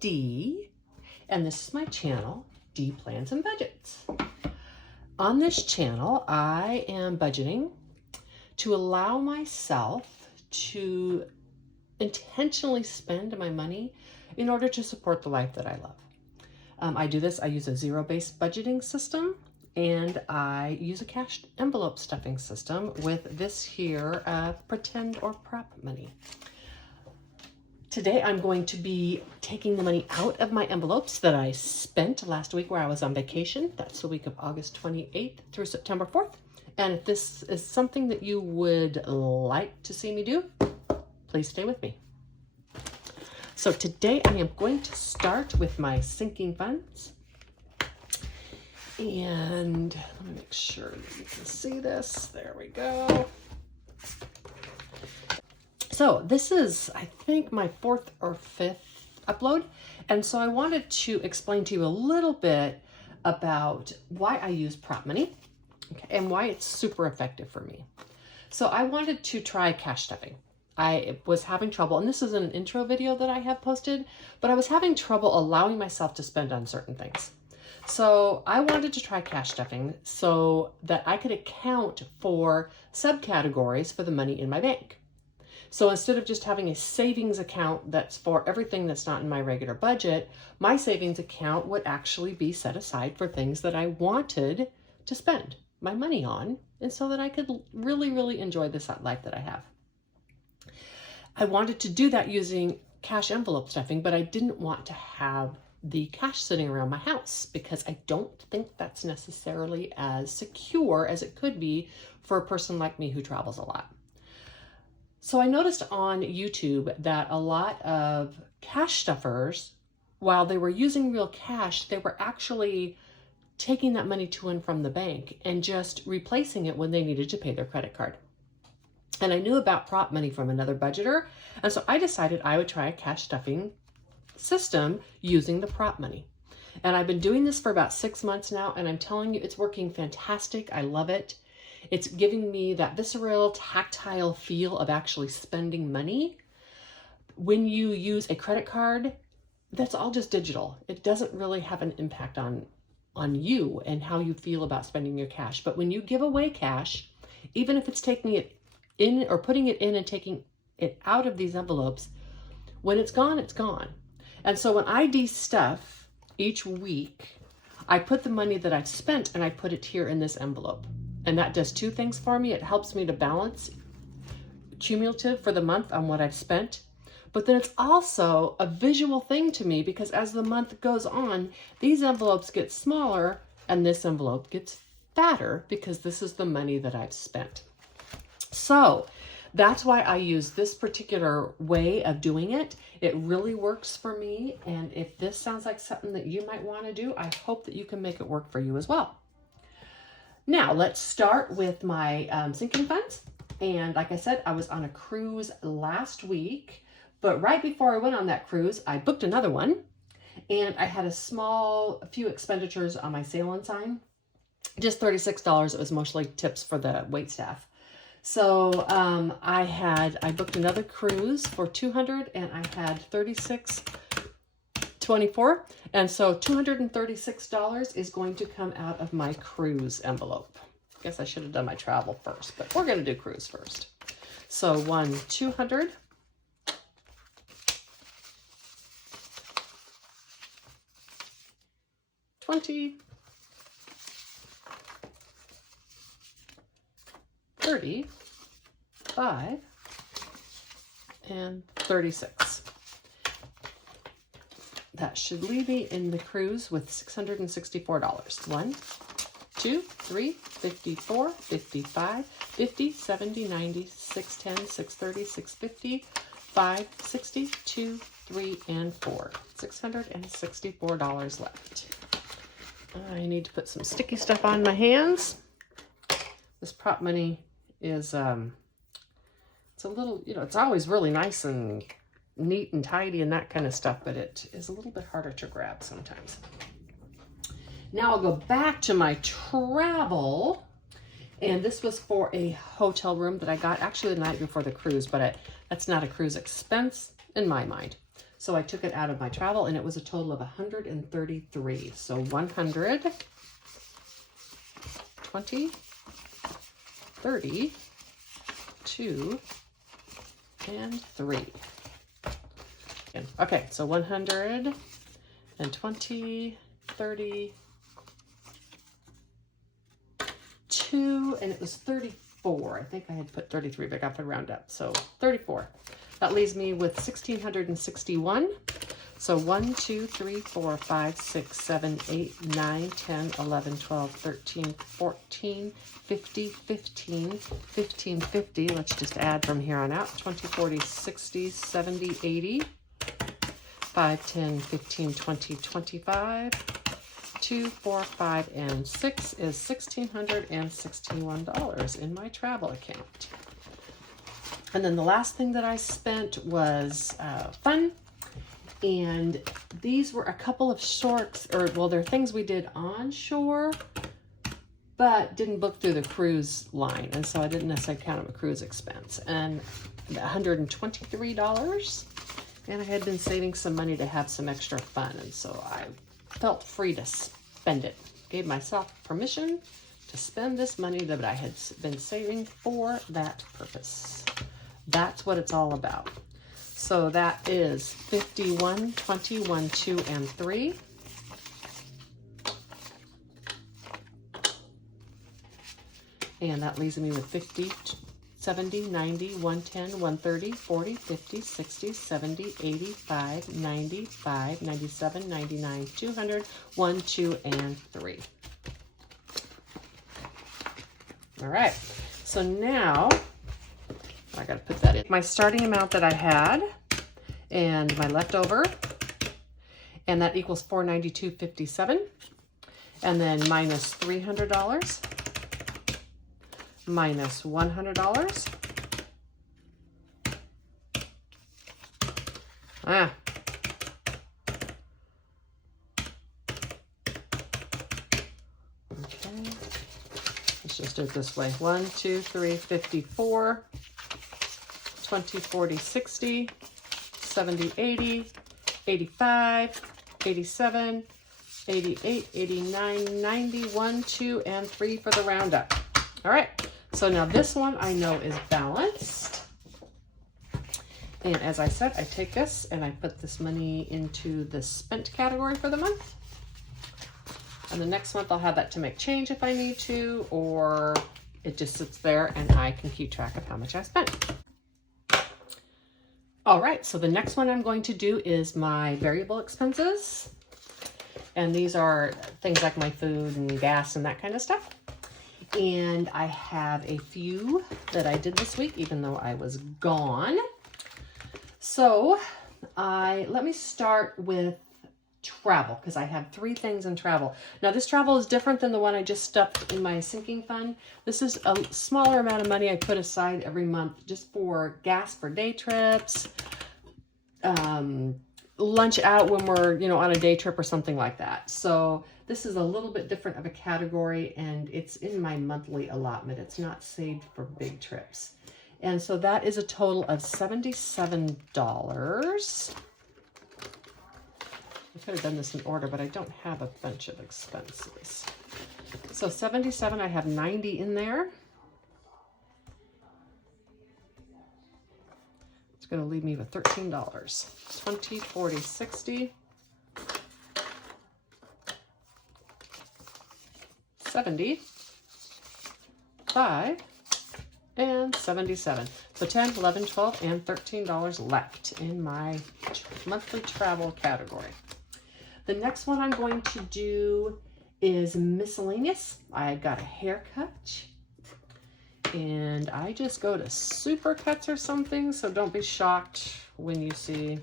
Dee, and this is my channel, Dee Plans and Budgets. On this channel, I am budgeting to allow myself to intentionally spend my money in order to support the life that I love. I do this, I use a zero-based budgeting system, and I use a cash envelope stuffing system with this here pretend or prop money. Today I'm going to be taking the money out of my envelopes that I spent last week where I was on vacation. That's the week of August 28th through September 4th. And if this is something that you would like to see me do, please stay with me. So today I am going to start with my sinking funds. And let me make sure that you can see this. There we go. So this is, I think, my 4th or 5th upload. And so I wanted to explain to you a little bit about why I use prop money, okay, and why it's super effective for me. So I wanted to try cash stuffing. I was having trouble, and this is an intro video that I have posted, but I was having trouble allowing myself to spend on certain things. So I wanted to try cash stuffing so that I could account for subcategories for the money in my bank. So instead of just having a savings account that's for everything that's not in my regular budget, my savings account would actually be set aside for things that I wanted to spend my money on, and so that I could really, really enjoy this life that I have. I wanted to do that using cash envelope stuffing, but I didn't want to have the cash sitting around my house because I don't think that's necessarily as secure as it could be for a person like me who travels a lot. So I noticed on YouTube that a lot of cash stuffers, while they were using real cash, they were actually taking that money to and from the bank and just replacing it when they needed to pay their credit card. And I knew about prop money from another budgeter, and so I decided I would try a cash stuffing system using the prop money. And I've been doing this for about 6 months now, and I'm telling you, it's working fantastic. I love it. It's giving me that visceral, tactile feel of actually spending money. When you use a credit card, that's all just digital. It doesn't really have an impact on you and how you feel about spending your cash. But when you give away cash, even if it's taking it in or putting it in and taking it out of these envelopes, when it's gone, it's gone. And so when I de-stuff each week, I put the money that I've spent and I put it here in this envelope. And that does 2 things for me. It helps me to balance cumulative for the month on what I've spent. But then it's also a visual thing to me because as the month goes on, these envelopes get smaller and this envelope gets fatter because this is the money that I've spent. So that's why I use this particular way of doing it. It really works for me. And if this sounds like something that you might want to do, I hope that you can make it work for you as well. Now let's start with my sinking funds. And like I said, I was on a cruise last week, but right before I went on that cruise, I booked another one, and I had a few expenditures on my Sail and Sign, just $36. It was mostly tips for the wait staff. So I booked another cruise for $200, and I had $36.24, and so $236 is going to come out of my cruise envelope. I guess I should have done my travel first, but we're going to do cruise first. So 200, $20, $30, $5, and $36. That should leave me in the cruise with $664. 1, 2, 3, 54, 55, 50, 70, 90, 610, 630, 650, 5, 60, 2, 3, and 4. $664 left. I need to put some sticky stuff on my hands. This prop money is, it's a little, it's always really nice and neat and tidy and that kind of stuff, but it is a little bit harder to grab sometimes. Now I'll go back to my travel, and this was for a hotel room that I got actually the night before the cruise, but that's not a cruise expense in my mind. So I took it out of my travel and it was a total of 133. So 100, 20, 30, 2, and 3. Okay, so 120, 30, 2, and it was 34. I think I had put 33, but I got to round up. So 34. That leaves me with 1,661. So 1, 2, 3, 4, 5, 6, 7, 8, 9, 10, 11, 12, 13, 14, 50, 15, 15, 50. Let's just add from here on out. 20, 40, 60, 70, 80. 5, 10, 15, 20, 25. 2, 4, 5, and 6 is $1,661 in my travel account. And then the last thing that I spent was fun. And these were a couple of shorts, or well, they're things we did on shore, but didn't book through the cruise line. And so I didn't necessarily count them a cruise expense. And $123. And I had been saving some money to have some extra fun. And so I felt free to spend it. Gave myself permission to spend this money that I had been saving for that purpose. That's what it's all about. So that is 51, 21, 2, and 3. And that leaves me with 50, 70, 90, 110, 130, 40, 50, 60, 70, 85, 95, 97, 99, 200, 1, 2, and 3. All right, so now I gotta put that in. My starting amount that I had and my leftover, and that equals $492.57. And then minus $300, minus $100. Okay, let's just do it this way. 1, 2, 3, 54. 20, 40, 60, 70, 80, 85, 87, 88, 89, 90, 1, 2, and 3 for the roundup. All right, so now this one I know is balanced. And as I said, I take this and I put this money into the spent category for the month. And the next month I'll have that to make change if I need to, or it just sits there and I can keep track of how much I spent. All right, so the next one I'm going to do is my variable expenses. And these are things like my food and gas and that kind of stuff. And I have a few that I did this week, even though I was gone. So let me start with travel, because I have 3 things in travel. Now this travel is different than the one I just stuffed in my sinking fund. This is a smaller amount of money I put aside every month just for gas for day trips, lunch out when we're, on a day trip or something like that. So this is a little bit different of a category, and it's in my monthly allotment. It's not saved for big trips. And so that is a total of $77. I could have done this in order, but I don't have a bunch of expenses. So 77, I have 90 in there. It's going to leave me with $13. 20, 40, 60, 70, 5, and 77. So 10, 11, 12, and $13 left in my monthly travel category. The next one I'm going to do is miscellaneous. I got a haircut, and I just go to Supercuts or something, so don't be shocked when you see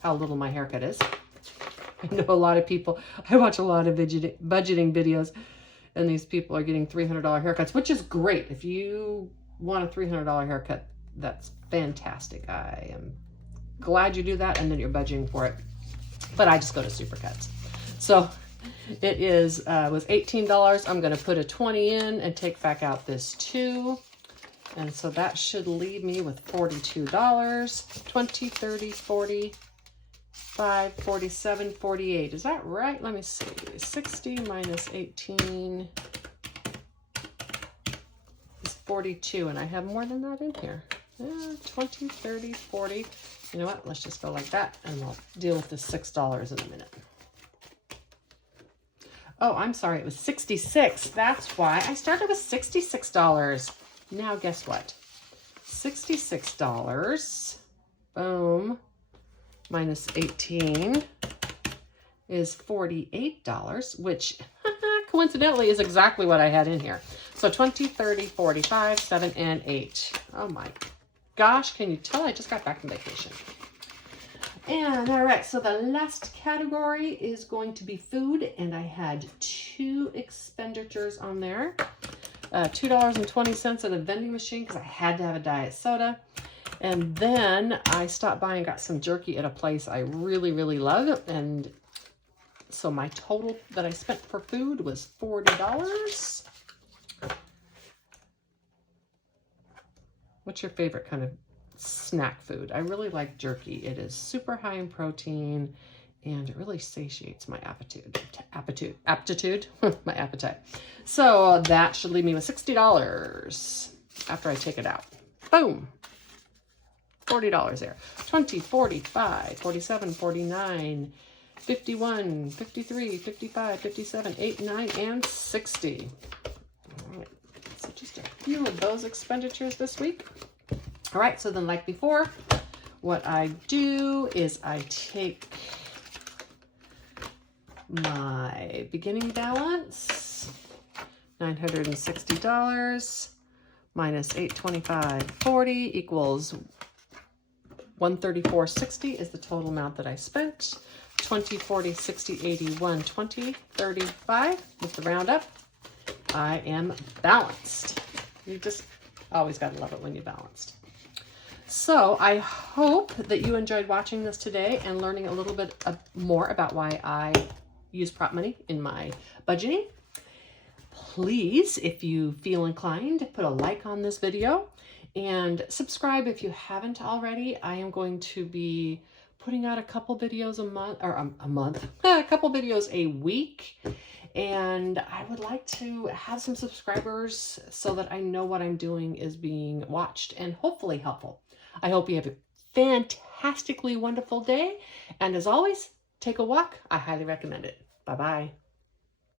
how little my haircut is. I know a lot of people, I watch a lot of budgeting videos, and these people are getting $300 haircuts, which is great. If you want a $300 haircut, that's fantastic. I am glad you do that, and then you're budgeting for it. But I just go to Supercuts. So it was $18. I'm going to put a 20 in and take back out this 2. And so that should leave me with $42. 20, 30, 40, 5, 47, 48. Is that right? Let me see. 60 minus 18 is 42, and I have more than that in here. 20, 30, 40. You know what? Let's just go like that, and we'll deal with the $6 in a minute. Oh, I'm sorry. It was 66. That's why I started with $66. Now, guess what? $66. Boom. Minus 18 is $48, which coincidentally is exactly what I had in here. So 20, 30, 45, 7, and 8. Oh my gosh, can you tell I just got back from vacation? And all right, so the last category is going to be food, and I had 2 expenditures on there. $2.20 at a vending machine because I had to have a diet soda. And then I stopped by and got some jerky at a place I really, really love. And so my total that I spent for food was $40. What's your favorite kind of snack food? I really like jerky. It is super high in protein and it really satiates my aptitude, my appetite. So that should leave me with $60 after I take it out. Boom. $40 there. 20, 45, 47, 49, 51, 53, 55, 57, 8, 9, and 60. All right. So just a few of those expenditures this week. All right. So then like before, what I do is I take my beginning balance, $960 minus $825.40 equals $134.60 is the total amount that I spent. 20, 40, 60, 80, 120, 35 with the roundup. I am balanced. You just always got to love it when you're balanced. So I hope that you enjoyed watching this today and learning a little bit more about why I use prop money in my budgeting. Please, if you feel inclined, put a like on this video and subscribe if you haven't already. I am going to be putting out a couple videos a month, a couple videos a week. And I would like to have some subscribers so that I know what I'm doing is being watched and hopefully helpful. I hope you have a fantastically wonderful day. And as always, take a walk. I highly recommend it. Bye-bye.